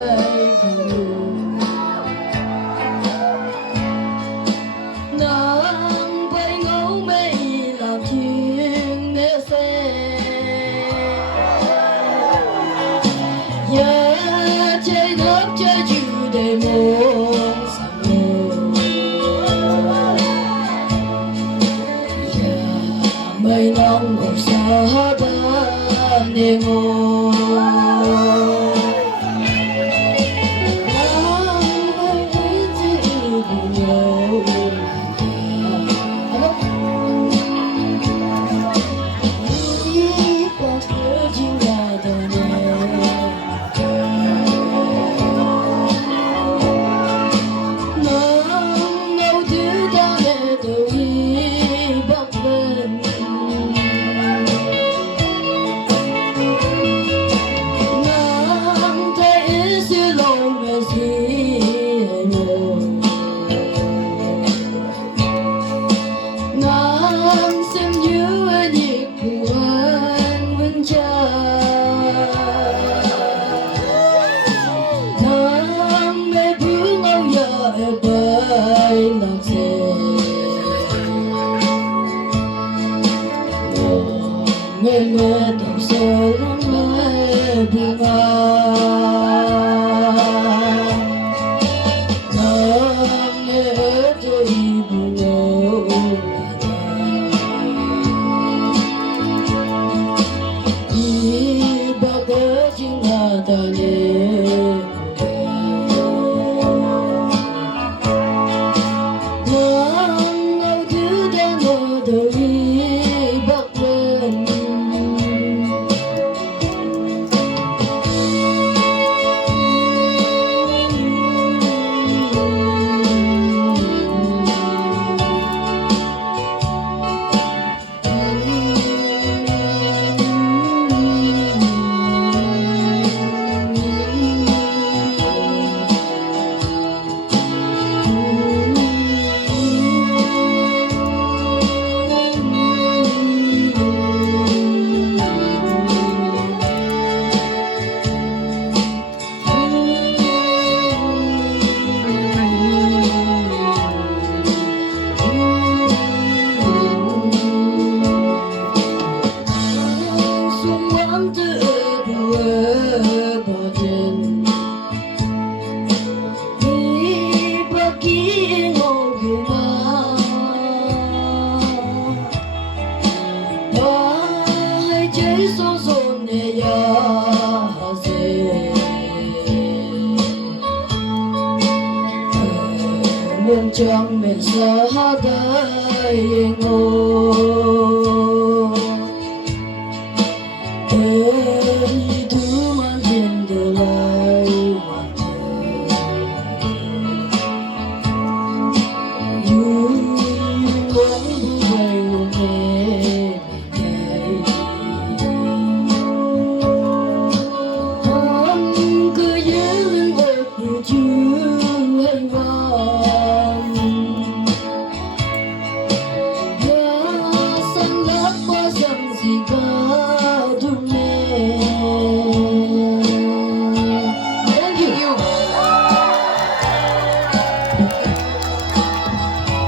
nàng bay ngấu mây làm thiên nghe xe giờ chơi nước chơi chịu để mong sẵn giờ mây nắng ngủ xa ta nề ngô mẹ tàu xe lắm mẹ buông nam mẹ chơi buông đi bao cái chính là ta nhé nam ngâu thứ đang ngồi đời bắc lên muôn trong mẹ xa đời ngô ơi thứ mang tiền từ lại